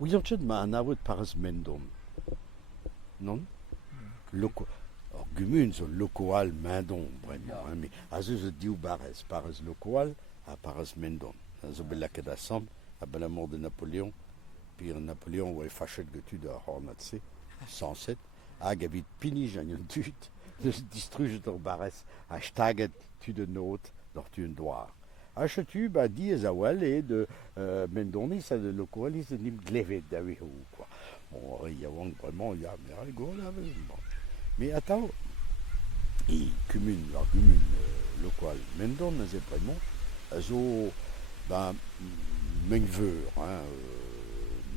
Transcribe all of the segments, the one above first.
Ouianchet ma anavot paras mendon. Non? Loco. Alors, Gumun, so local mendon, vraiment. Hein, mais à ce je dis ou paras local, à paras mendon. So bella que d'assemble, à la mort de Napoléon. Puis Napoléon, ouais, fâché de tu de Hornatse, 107. A gavit pini, j'en ai tut. De distruge de bares, à staget tu de note, dans tu un doigt. Achetu, bah, dit Zawal et de Mendoni, ça de localis de Nim Glevet d'Avihu, quoi. Bon, il y a vraiment, il y a, mais rigole, bon. Mais attends, il commune, la commune locale, Mendon, c'est vraiment, zo, ben, Mengveur, hein,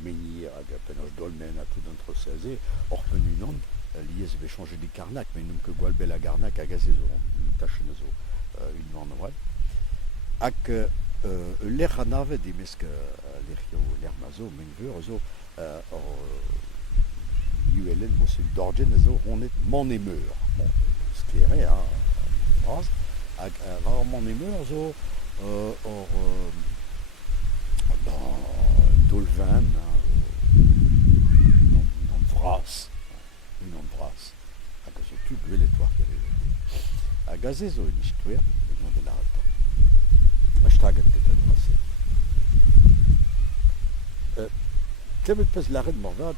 Menhir, à Penoche Dolmen, à tout d'entre ces, hors menu non, lié, ça va changer des carnacs, mais nous que Gualbel à Garnac, à Gazézo, une tâche une en Noël. Ak l'air à nave des mesques l'air mazo, Mengveur, zo, ULN, bon, c'est d'origine, on est mon émeur. Bon, c'est clair, hein, phrase. Alors, mon émeur, zo, or, dans Dolvan, dans Vras, une embrasse, à cause de tout le l'étoile qui arrive. À Gazé, zo, une histoire, le nom de l'art. Hashtag, peut-être, c'est. Klevet pas l'arrêt de Morvat,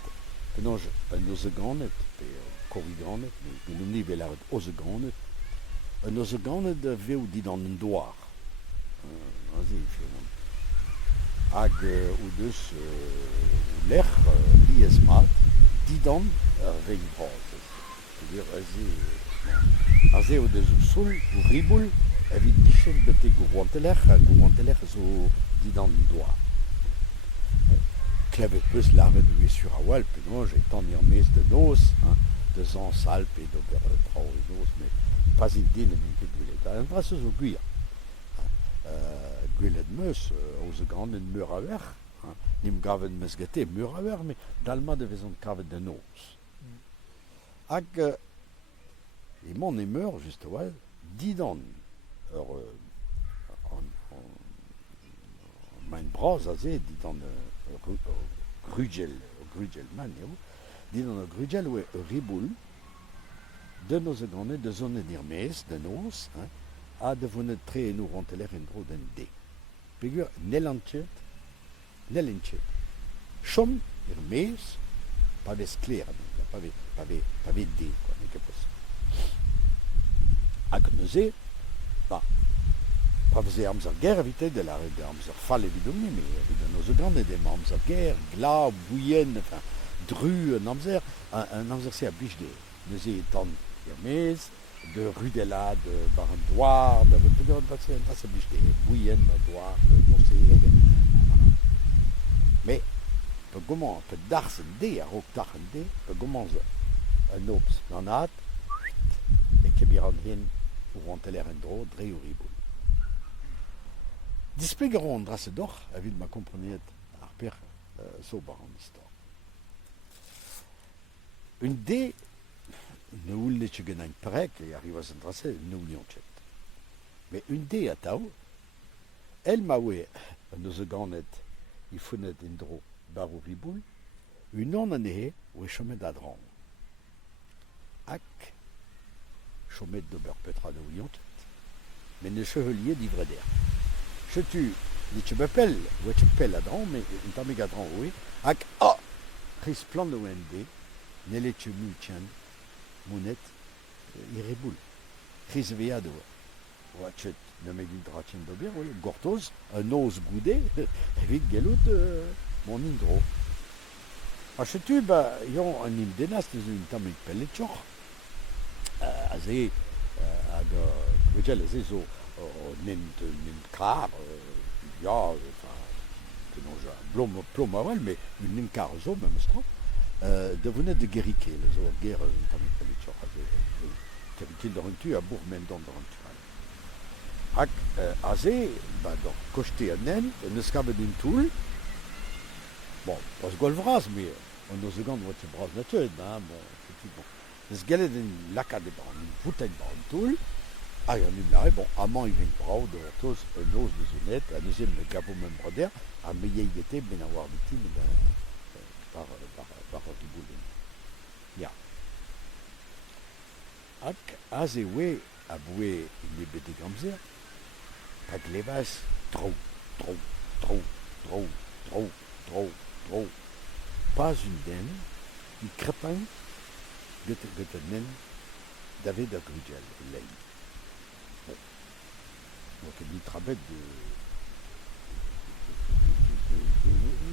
non, nos ganet, corriganet, mais nous n'y veut l'arrêt aux ganet. Nos ganet veut dit dans un doigt. Vas-y, Ag ou deux l'air liesmat, dit dans veille bras. C'est-à-dire, vas-y, ou deux soul, ou riboul, évite dichen bete gouranteler, zo dit dans un doigt. Klevet plus l'arrêt de sur Awal, puis non, j'ai tant mes de nos, hein, de Zans Alpes et d'Obertrau et nos, mais pas une idée de Guillet. Un brasse au Guir. Guillet de Meus, aux grandes mur à verre, nim gaven mesgete mur à verre, mais d'Alma de vaison de cave de nos. Ag, et mon émeur, juste Awal, dit dans, mein bras, dit dans, Grugel man, dit dans le Grugel, ouais, riboul, de nos grandes, de zone d'Irmès, de nos, hein, à devenir très nous renteler en gros d'un dé. Figure, Nelanche, Chom, Irmès, pas d'esclair, pas de dé, quoi, n'est que possible. Agnosé, bah, pas faisait Amzer guerre, éviter de la Amzer fall évidemment, mais de nos grandes des Amzer guerre, Gla, Bouyen, enfin, Dru, un Amzer c'est à Bichedé. Nous étant Hermès, de Rudella, de Barandoire, de c'est Bichedé, Bouyen, Doire, de Conseil, mais, peut comment, peut d'Arsen D, à Roctarsen D, peut comment, un obs, n'en a, et Kebiran Hin, ou Ranteler Endro, Dre ou Riboul. Displegaron drasse doch, avait ma comprenait arper sober en histoire. Une dé, ne voulait que gagne prek et arrive à s'intéresser, nous l'y mais une dé à tao, elle m'a oué, nos ganet, il faut net indro, barou riboul, une non année, ou chemin d'adran. Ac, chemin de berpetra de William, mais le chevalier d'ivre d'air. Je tue, tu m'appelles, ou tu m'appelles là-dedans, mais une temps mégadran, oui. Ac, ah, Chris plan de Wendé, Nele tu multian, Mounette, irréboule. Chris veado, Watchet, le mec d'une dratine de bière, oui, Gortoz, un os goudé, vite galout, mon indro. Je tue, bah, ils ont un imdenas, une temps m'appelle tchor. Azé, ag, zo. Nint car, ja, enfin, plom awal, mais une car zo, même ça, devenait de guériquer, les zo, guerre, tamit palitchor, qu'avait-il de rentu à Bourmendon de rentu. Ak, azé, bah, donc, cocheté un nen, ne scabe d'une toule, bon, pas ce golvras, mais on nous seconde, what tu bras nature, hein, bon, c'est tout bon. Ne scabe d'une laca de bras, une bouteille de bras, une toule, ah, il y en a une bon, amant, il vient de bras, de tous, un os de zunette, un deuxième, le gabo même broder, un meilleur il était, bien avoir des teams, par Riboulin. Ja. Ak azewe aboué il bete gamzer. Ak levas trop. Pas une den, il crepin, nen, David Agrugel, l'Aï. Bon. Donc, il travaille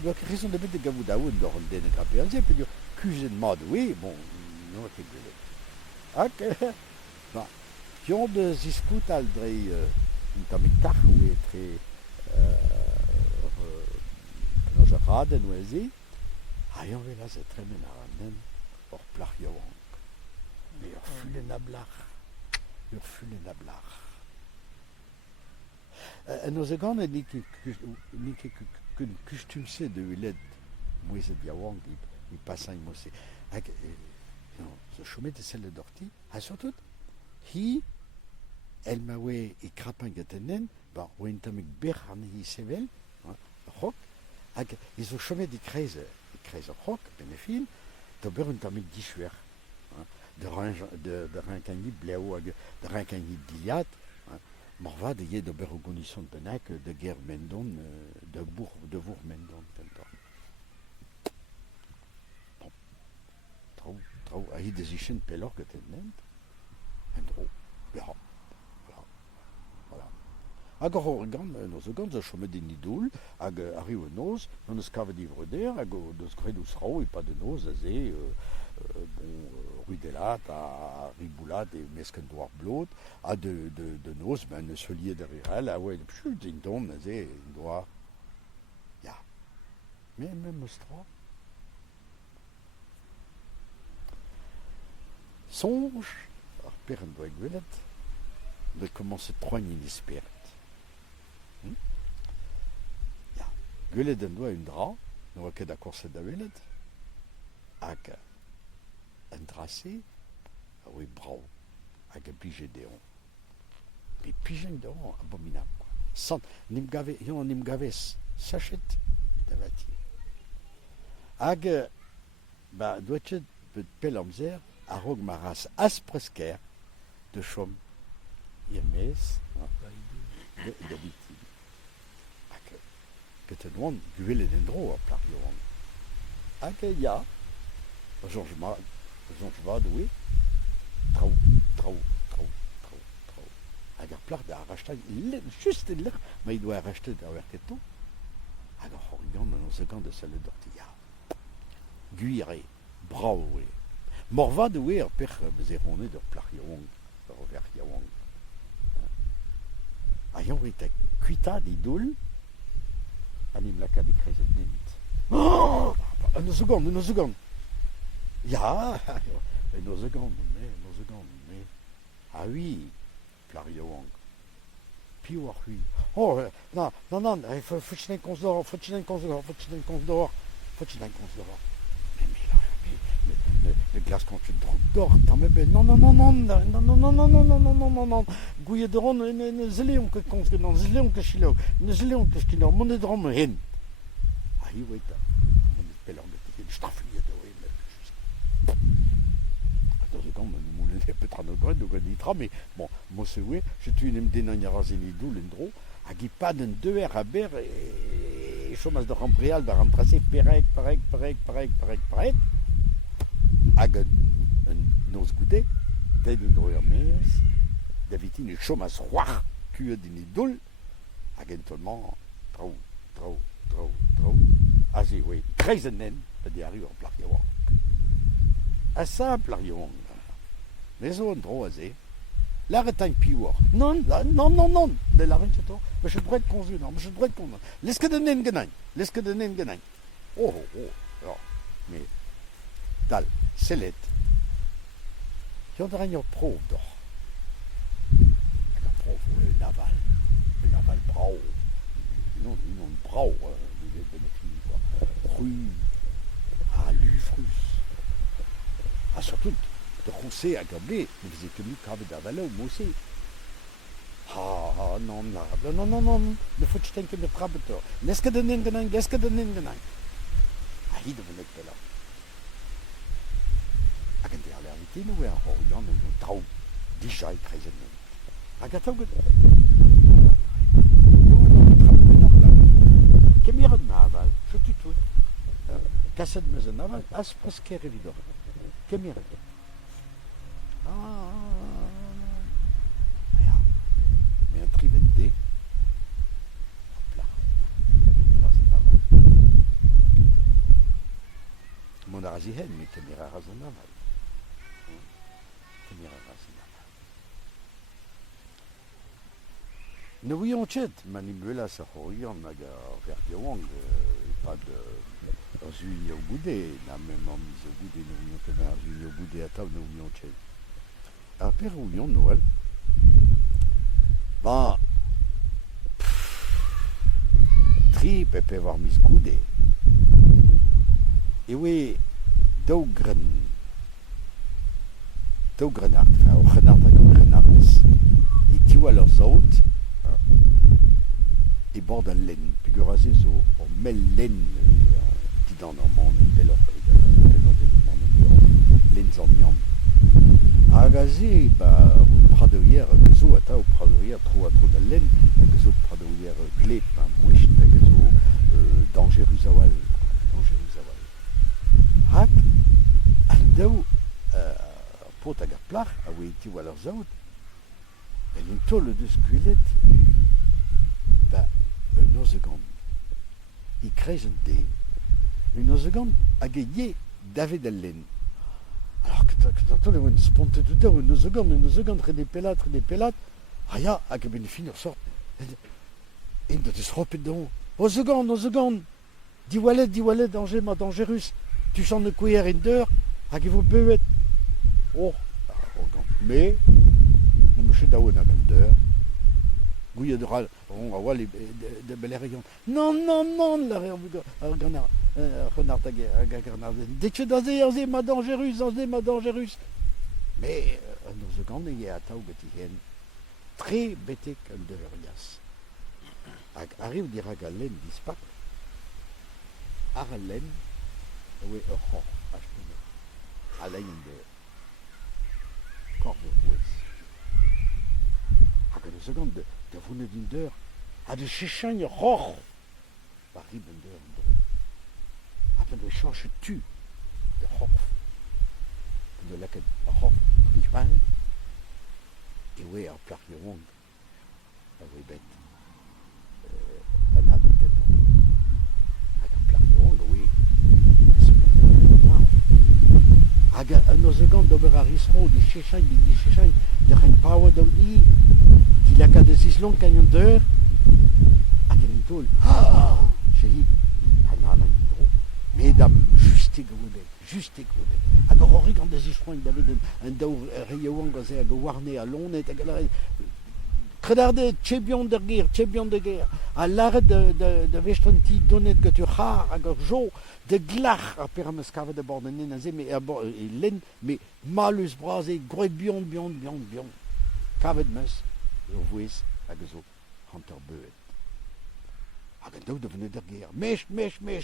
de la raison de mettre des gavoudaou dans le den grapé. On peut dire, cuisine mode, oui, bon, non, c'est gueulé. Ok, non. Qui ont de discute al drei, une tamitach, oui, très, raden oazi, aion vela ze tremen aranen, or plach yawank. Mais ur fulen a blach. En oz gant ni ket kustumse de ulet moezet yawank, i passañ mose. Hag, zo chomet e selle d'orti, ha surtout, hi, el mawe e krapin gatenen, ba, oen tamek berc'han hi sevel, rok, hag, zo chomet e kreiz rok, benefil, d'ober un tamek dichuer. De rankangi bleau hag de rankangi diliat, morva de yed d'ober o gonison benak de guerre mendon, de vour mendon. Bon, trau, a hi de zichen pelor gatenen, en dro, ja. Hag ar organ, noz gant zo chomet din idoul, hag ari o noz, non eus kavet ivre der, hag o deus gredous rao, e pa de noz, a ze, rudelat, a riboulat, e mesken doar blot, a de noz, ben eus feulier derrière el, a oe, pchul, din dom, a ze, doar, ya. Men eus tra. Sonj, ar peren doa gwelet, de commencer troign inispert. Ja, gwelet en doa un dra, no ket a korset da welet, hag un drase, a oe brao, hag a pije deon. Pe pijen deon, abominab, quoi. Sant, nim gavez sachet da vati. Hag, ba, doetchet bet pel amzer, a rog maras aspresker de chom irmez, de biti. Ket oan gwelet en dro a plar yoan. Hag ya, zonj vad oe, trao. Hag ar plar da arrachta, just en l'er, ma i doa arrachta da oer keton. Hag ar c'horrigan an oz gant de sale d'orti, ya. Guire, brao oe. Morvad oe ar per bezeronne d'ar plar yoan, ar over yawan. Aion oe ta kuita di doul, anim laka di krezet nemit. Oh, un osegan. Ja, un osegan, mais. Ah oui, plar yaouank. Pi war hui. Oh, non, fotchinen kons d'or. Mais le glace quand tu drogues d'or, t'en mets ben. Non. Gouye de ron, ne zeleon que kons genan, zeleon que chilo, mon edrom hen. Ah, hi weta. Mon espelor de straflier de oui, attends, quand mon moulin est peut-être no gred, no nitra, mais bon, moi c'est oui, je tue une dénaniara zenidou l'endro, a gi pas d'un deux à ber et chomas de rembreal, va remplacer perek. Hag nos goudet, ded un droer mez, davitin e chomas c'hoar kuet din e doul, hag entolman trao. A ze, oui, kreiz en nen, pa de ari ur plar yaouank. A sa plar yaouank. Mais zo an dro a ze, l'arretañ piwar. Non, de l'arretañ cheto, ma je drouet konzu, non, Leske de nen genañ. Oh, mais, tal, selet. Yon da ren ur prov d'or. Hag ar prov un aval brao. Non brao, rue, lufrus. Surtout, de roussé à gablé, vous faisiez que nous cavet d'avalou, moi aussi. Non, ne faut que je que me trabetor. Leske de nen genañ. Ahid devenet pela. Hag an der lernite no a horian no drau dijai krezen men. Hag a taouget kemir an naval, so tu tout. Kaset meus an naval, as presker evidor. Kemir an. Ja, mais un trivet D. Hopla. Hag e raz an naval. Mon arazi hen, mais kemir a raz an naval. Kemir a raz an naval. Ne voyons chet, manibula sa horian hag a verdiawang, pas de Zuni au goudé, na même en mise au goudé, nous voulions tenir Zuni au goudé à table, nous voulions chez. Après, nous voulions Noël. Ben, tri pepe voir mise goudé. Et oui, daugrenard, enfin, au renard, et tu vois leurs autres, et bord d'un laine, puis que rasé au mel laine, dans Normand, pelor, lens an miam. Agaze, pradoier, gezo ata o pradoier tro da len, gezo pradoier glep, moucht, gezo dangeruzawal. Hak, al daou, pot hag ar plach, a oe eti war zaout, en un tolle de skulet, un ozegant. I krez un dé. Une ozegant hag e ye David Ellen. Alors que t'entends une sponte tout une ozegant re des pelat, aya hag e ben fin ur sort. Et de se ropet don. Ozegant, diwalet, danger, ma dangerus. Tu sens ne couiller in deur, hag e vo bevet. Oh, arrogant. Mais, on me chute daouen hag an deur. Gouille de ral, on va voir les de belles rayons. Non, la rayon, renard, dès que tu ma dangerus. Mais, nous avons gagné à Tau Bettihen, très bétek un de l'Orias. Arrive dire à Galen, dispac, à Galen, oui, à la de corps de West. À une seconde de vunnet din deur, a de chechagne roch, par riben deur en dro. A pen de chanche tu, de roch, de laquelle roch, rivan, et oui, en plak de wong, a oui bet, an abel ketan. A plak de wong, oui, a seconde a un ozegant d'ober a risro, di chechagne, de ren pawa d'audi, il y a qu'à des islons qui ont d'heure, à quel tool. Ah, chérie, à la hydro. Mesdames, juste égoudé. À Gorori, quand des islons, il y avait un daour rayouan, à Gouarné, à Lonet, à Galaré. Tredardé, champion de guerre. À l'arrêt de Vestranti, donné de tu rare, à Gorjo, de glach, à Péramescave de Bordeaux, mais malus brasé, gros bion. Kavet mes. Zo voes hag zo hanter beut. Hag an daou da vene der ger. Mech,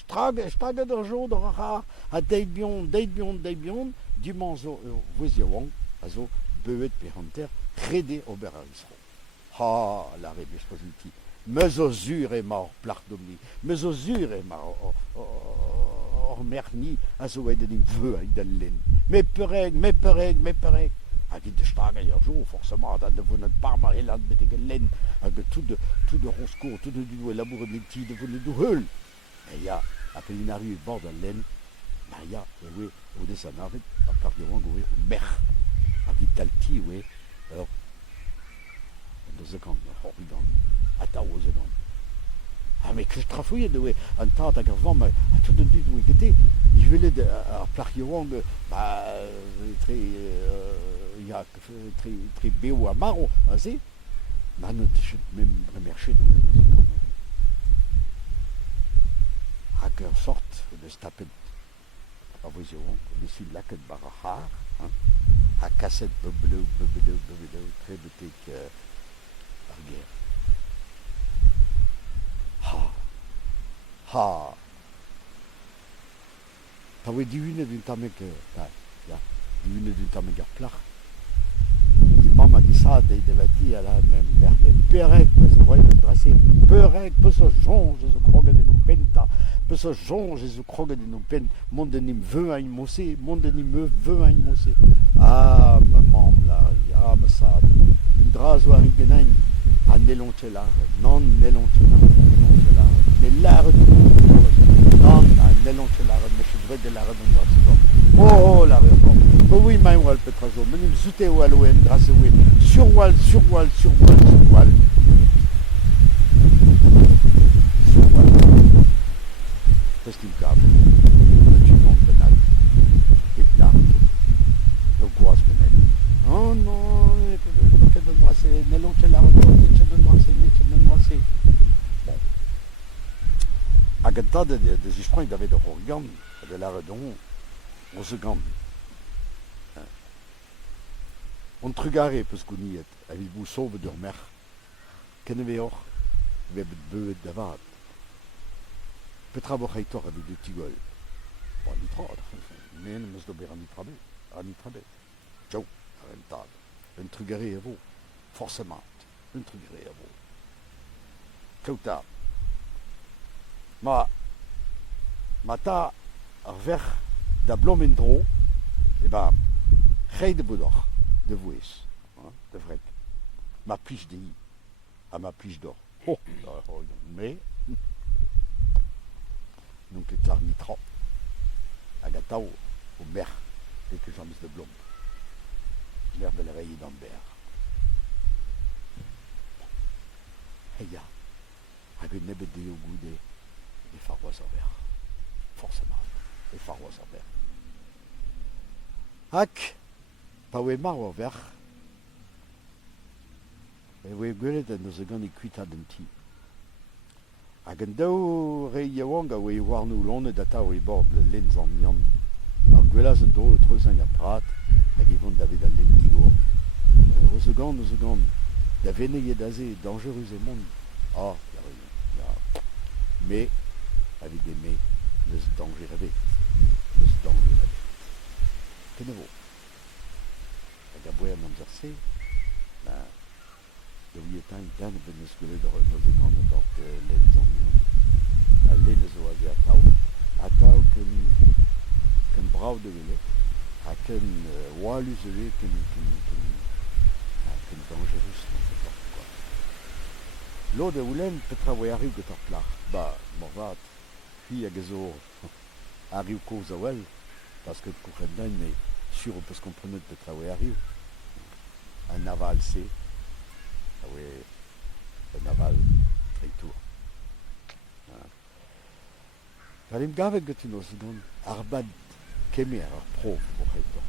traget ur jo d'ar ar a deit bion, du man zo voes yaouan, a zo beut pe hanter, krede ober ar isro. Ha, la rebech pozulti. Meus o zur e mar plach domni. Meus o zur e mar or merni, a zo ed en veu a idal len. Me pereg. Hag de stager ya jo, forcément, de vunnet parma elat beteg len, hag tout de ronskour, tout de du labour meti, de vunnet du heul. Et ya, apelinari bord an len, ya, oui, o desan avet, a kardiouan goe o mer. Hag talti, oui, alors, de zekant, horigan, ata o zekant. Ah, mais que je trafouille de oui, un tas hag ar vamm, a tout de du oui gete, je vais le ar plakioang, très ya très beo a maro, c'est man même remercier de hacker sorte de stapet a vision d'ici laket barahar a cassette bleu très boutique ar guerre ha Tawe divine d'une tamek, ja, divine d'une tamek plach. Die mama die sa de vati à la même mère perek, parce que ouais, dressé perek, peu ce jonge, je crois que nous penta, peu ce jonge, je crois que nous pen, monde ni me veut à immoser, monde ni me veut à immoser. Ah, maman là, ah, me sa, une draso à rigenain, à nelontelar, non nelontelar, mais l'art non, nelontelar, mais je devrais de la redondance. Oh, la réforme. Oh oui, mais on peut trazo. Mais nous zouté ou alloué, grâce oui. Surwal. Surwal. Parce qu'il gave. Tu non banal. Et là, le gosse banal. Oh non, que de brasser, n'allons que la redondance, que de brasser. Bon. À Gata, des histoires d'avait de Rorgan, de la redondance. On se gagne. On trugare parce qu'on y est. Avec vous sauve de mer. Kennen we ook. We hebben het beuet de waard. Petra bochai toch avec de tigol. Bon, niet raar. Nee, dan moest je weer aan die trabe. Ciao. Un trugare à vous. Forcément. Un trugare à vous. Kauta. Mata arvech da blomendro. Et ben, geen de boudor. De voice, de vrek. Ma piche de i, à ma piche d'or. Oh, mais, donc le clarmitra, à Gatao, au mer, quelques jambes de blonde. L'air de la veille d'Ambert. Heya, avec une nebe de yogoudé, les farois en verre. Forcément, les farois en verre. Hack! Pawe marwa ver. E we gwelet an eus gant e kuit adenti. Hag an daou re yaouanga we war nou lonet data o e bord le lenz an mian. Ar gwelaz an dro e treuzang a prat, hag e vont davet a len digour. Eus gant, da veneg e daze dangereux e mont. Ah, ya. Me, avec des me, neus danger ave. Kenevo. La bohème en Jersey, de Wietain, Dan, Venezuela, de Renaud, de Dort, les Amiens, à l'Enezo, à Tau, qu'un brau de Wille, à qu'un Walus de Wille, qu'un dangereux, n'importe quoi. L'eau de Woulen peut travailler à Rio que Tortlar, bah, morvat, puis à Gazo, à Rio Kozawel, parce que le Kourendin est sûr, parce qu'on prenait de travailler à Rio. Un naval C. Ah oui, un naval très tour. J'allais me gaver que tu nous secondes. Arbad Kemer, prof, pour être